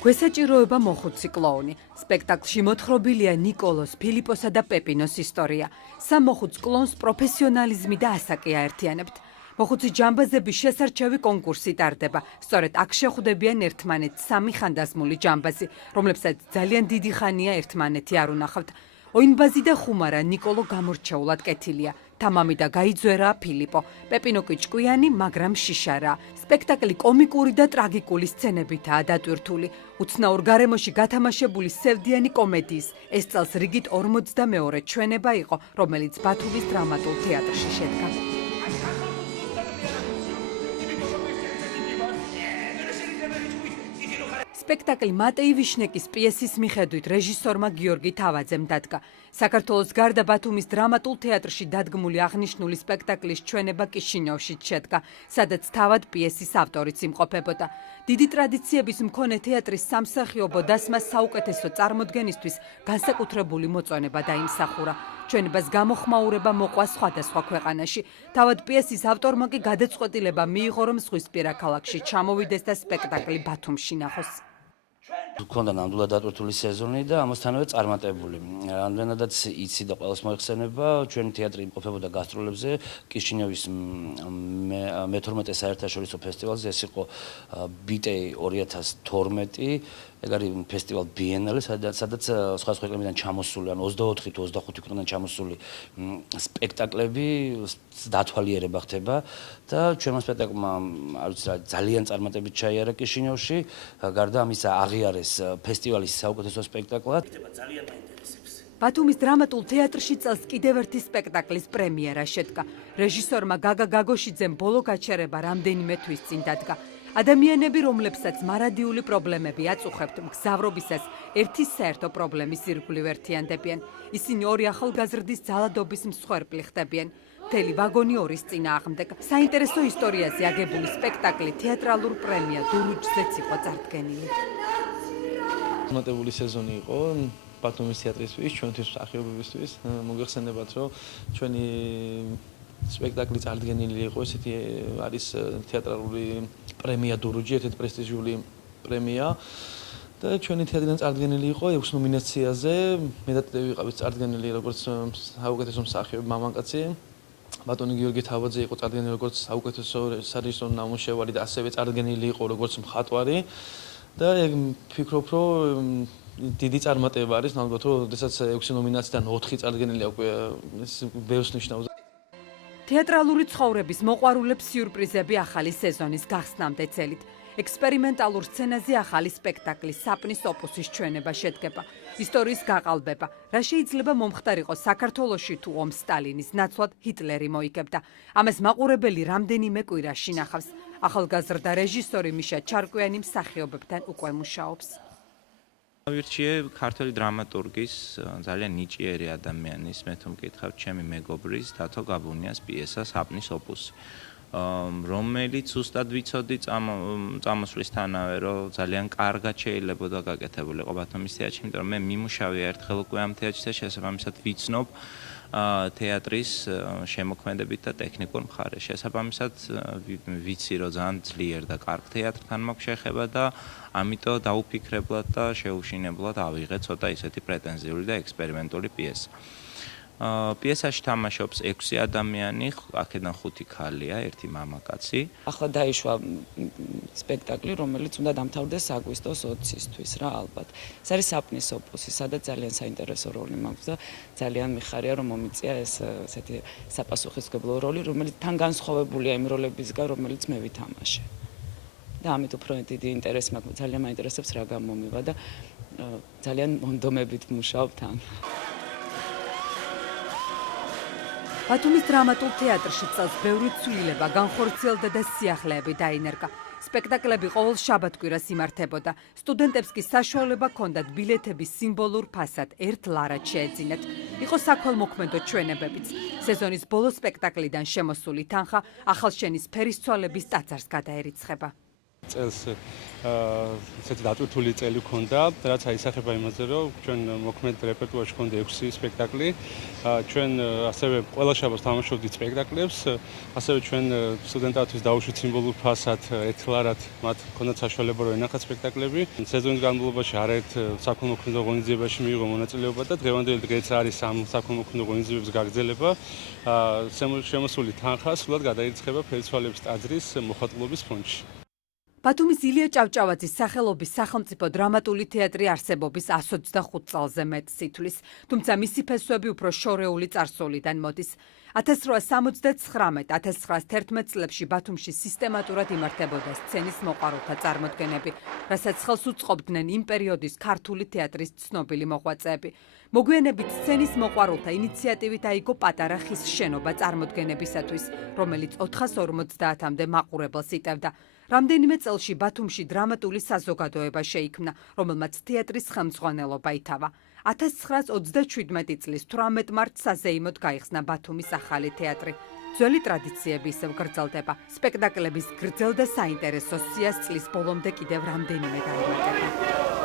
გვესაჭიროება მოხუცი კლოუნი. სპექტაკლში მოთხრობილია ნიკოლოს, ფილიპოსა და პეპინოს ისტორია. სამ მოხუც კლოუნს პროფესიონალიზმი და ასაკი აერთიანებთ. მოხუცი ჯამბაზების შესარჩევი კონკურსი ტარდება. სწორედ აქ შეხვდებიან ერთმანეთს სამი ხანდაზმული ჯამბაზი, რომლებსაც ძალიან დიდი ხანია ერთმანეთი არ უნახავთ. ოინბაზი და ხუმარა ნიკოლო გამორჩეულად კეთილია. თამამი და გაიძვერაა ფილიპო. პეპინო კი ჭკვიანი, მაგრამ შიშარაა. სპექტაკლი კომიკური და ტრაგიკული სცენებითაა დატვირთული. უცნაურ გარემოში გათამაშებული სევდიანი კომედიის. ეს წელს რიგით 42 ჩვენება იყო, რომელიც ბათუმის დრამატულ თეატრში შედგა. სპექტაკლი მატეი ვიშნეკის პიესის მიხედვით რეჟისორმა გიორგი თავაძემ დადგა. საქართველოს გარდა ბათუმის დრამატულ თეატრში დადგმული აღნიშნული სპექტაკლის ჩვენება კიშინიოვში შედგა, სადაც თავად პიესის ავტორიც იმყოფებოდა. დიდი ტრადიციების მქონე თეატრის სამსახიობო დასმა საუკეთესო წარმოდგენისთვის განსაკუთრებული მოწონება დაიმსახურა. ჩვენებას გამოხმაურება მოყვა სხვადასხვა ქვეყანაში. თავად პიესის ავტორმა კი გადაწყვეტილება მიიღო, რომ ზღვისპირა ქალაქში ჩამოვიდეს და სპექტაკლი ბათუმში ნახოს. Ქონდა ნამდვილად დატვირთული სეზონი და ამასთანავე წარმატებული. რამდენადაც იცი და ყველას მოიხსენება, ჩვენი თეატრი იმყოფებოდა გასტროლებზე კიშინიოვის მე-12 საერთაშორისო ფესტივალზე, ეს იყო BT 2012. ეგ არის ფესტივალ ბიენალე, სადაც სხვა ქვეყნებიდან ჩამოსული, ან 24 თუ 25 ქვეყნიდან ჩამოსული სპექტაკლები დათვალიერება ხდება და ჩვენმა სპექტაკლმა ძალიან წარმატებით ჩაიარა კიშინიოვში, გარდა ამისა აღიარეს ფესტივალის საუკეთესო სპექტაკლად. ძალიან მაინტერესებს. ბათუმის დრამატულ თეატრში წელს კიდევ ერთი სპექტაკლის პრემიერა შედგა. რეჟისორმა გაგა გაგოშიძემ ბოლო გაჩერება რამდენიმე თვის წინ დადგა. ადამიანები, რომლებსაც მარადიული პრობლემები აწუხებთ, მგზავრობისას ერთი საერთო პრობლემის ირგვლივ ერთიანდებიან. ისინი ორი ახალგაზრდის ძალადობის მსხვერპლი ხდებიან. მთელი ვაგონი ორის წინააღმდეგ. საინტერესო ისტორიაზე აგებული სპექტაკლი თეატრალურ პრემია დურუჯზეც იყო წარდგენილი. წარმატებული სეზონი იყო ბათუმის თეატრისთვის, ჩვენთვის მსახიობებისთვის. მოგეხსენებათ, რომ ჩვენი სპექტაკლი წარდგენილი იყო, ესეთი არის თეატრალური პრემია დურუჯი, ერთ-ერთი პრესტიჟული პრემია და ჩვენი თეატრიდან წარდგენილი იყო 6 ნომინაციაზე. მე და ტეტე ვიყავით წარდგენილი როგორც საუკეთესო მსახიობი მამაკაცი. ბატონი გიორგი თავაძე იყო წარდგენილი როგორც საუკეთესო სარეჟისორო ნამუშევარი და ასევე წარდგენილი იყო როგორც მხატვარი და ვფიქრობ, რომ დიდი წარმატება არის, ნამდვილად, რომ შესაძაც 6 ნომინაციიდან 4 წარდგენილია უკვე ეს ბევრს ნიშნავს. თეატრალური ცხოვრების მოყვარულებს სიურპრიზები ახალი სეზონის გახსნამდე წელით. ექსპერიმენტალურ სცენაზე ახალი სპექტაკლის საპნის ოპუსის ჩვენება შედგება. ისტორიის გაყალბება, რა შეიძლება მომხდარიყო საქართველოში თუ ომს სტალინის ნაცვლად ჰიტლერი მოიგებდა. ამას მაყურებელი რამდენიმე კვირაში ნახავს. ახალგაზრდა რეჟისორი მიშა ჩარკვიანი მსახიობებთან უკვე მუშაობს. ავირჩიე ქართველი დრამატურგის ძალიან ნიჭიერი ადამიანის, მე თუ მკითხავთ, ჩემი მეგობრის დათო გაბუნიას პიესა საპნის ოპუსი, რომელიც უბრალოდ ვიცოდი წამოსვლისთანავე, რომ ძალიან კარგად შეიძლებოდა გაკეთებულიყო ბათუმის თეატრში, იმიტომ რომ მე მიმუშავია ერთხელ უკვე ამ თეატრში და შესაბამისად ვიცნობ თეატრის შემოქმედებით და ტექნიკურ მხარეს. შესაბამისად ვიცი, რომ ძალიან ძლიერ და კარგ თეატრთან მაქვს შეხება და ამიტომ დაუფიქრებლად და შეუშინებლად ავიღე ცოტა ისეთი პრეტენზიული და ექსპერიმენტული პიესა. პიესაში თამაშობს 6 ადამიანი, აქედან 5 ქალია, 1 მამაკაცი. ახლა დაიშვა სპექტაკლი, რომელიც უნდა დამთავრდეს აგვისტოს 20-ისთვის რა ალბათ. ეს არის საპნის ოპუსი, სადაც ძალიან საინტერესო როლი მაქვს და ძალიან მიხარია, რომ მომიწია ეს ესეთი საპასუხისმგებლო როლი, რომელიც თან განსხვავებულია იმ როლებისგან, რომელიც მე ვითამაშე. და ამით უფრო დიდი ინტერესი მაქვს, ძალიან მაინტერესებს რა გამომივა და ძალიან მონდომებით მუშაობ თან. ბათუმის დრამატულ თეატრში წელს ბევრი ცვლილება განხორციელდა და სიახლეები დაინერგა. სპექტაკლები ყოველ შაბათ-კვირას იმართებოდა. სტუდენტებს კი საშუალება ჰქონდათ ბილეთების სიმბოლურ ფასად ერთ ლარად შეეძინათ. იყო საქველმოქმედო ჩვენებებიც. სეზონის ბოლო სპექტაკლიდან შემოსული თანხა ახალშენის ფერისცვალების ტაძარს გადაერიცხება. წელს ესეთი დატვირთული წელი ქონდა, რაც აისახება იმაზე, რომ ჩვენ მოქმედ რეპერტუარში ქონდა 6 სპექტაკლი. ჩვენ ასევე ყველა შაბათს თამაშობდით სპექტაკლებს, ასევე ჩვენ სტუდენტებისთვის დაუშვით სიმბოლურ ფასად ეთლარად მათ ქონდათ საშუალება რომ ენახათ სპექტაკლები. სეზონის განმავლობაში არაერთ საქველმოქმედო ღონისძიებაში მიიღო მონაწილეობა და დღევანდელი დღეც არის ამ საქველმოქმედო ღონისძიებების გაგრძელება. შემოსული თანხა სულად გადაირიცხება ფერცვალების ტაძრის მოხატულობის ფონდში. ბათუმის ილია ჭავჭავაძის სახელობის სახელმწიფო დრამატული თეატრი არსებობის 125 წელზე მეტს ითვლის, თუმცა მისი ფესვები უფრო შორეული წარსულიდან მოდის. 1879-1911 წლებში ბათუმში სისტემატურად იმართებოდა სცენის მოყვარულთა წარმოდგენები, რასაც ხელს უწყობდნენ იმ პერიოდის ქართული თეატრის ცნობილი მოღვაწეები. მოგვიანებით სცენის მოყვარულთა ინიციატივით აიგო პატარა ხის შენობა წარმოდგენებისათვის, რომელიც 450-მდე მაყურებელს იტევდა. რამდენიმე წელში ბათუმში დრამატული საზოგადოება შეიქმნა, რომელმაც თეატრის ხელმძღვანელობა ითავა. 1937 წლის 18 მარტს საზეიმოდ გაიხსნა ბათუმის ახალი თეატრი. ძველი ტრადიციები ისევ გრძელდება. სპექტაკლების გრძელ და საინტერესო სიას წლის ბოლომდე კიდევ რამდენიმე გაიმართება.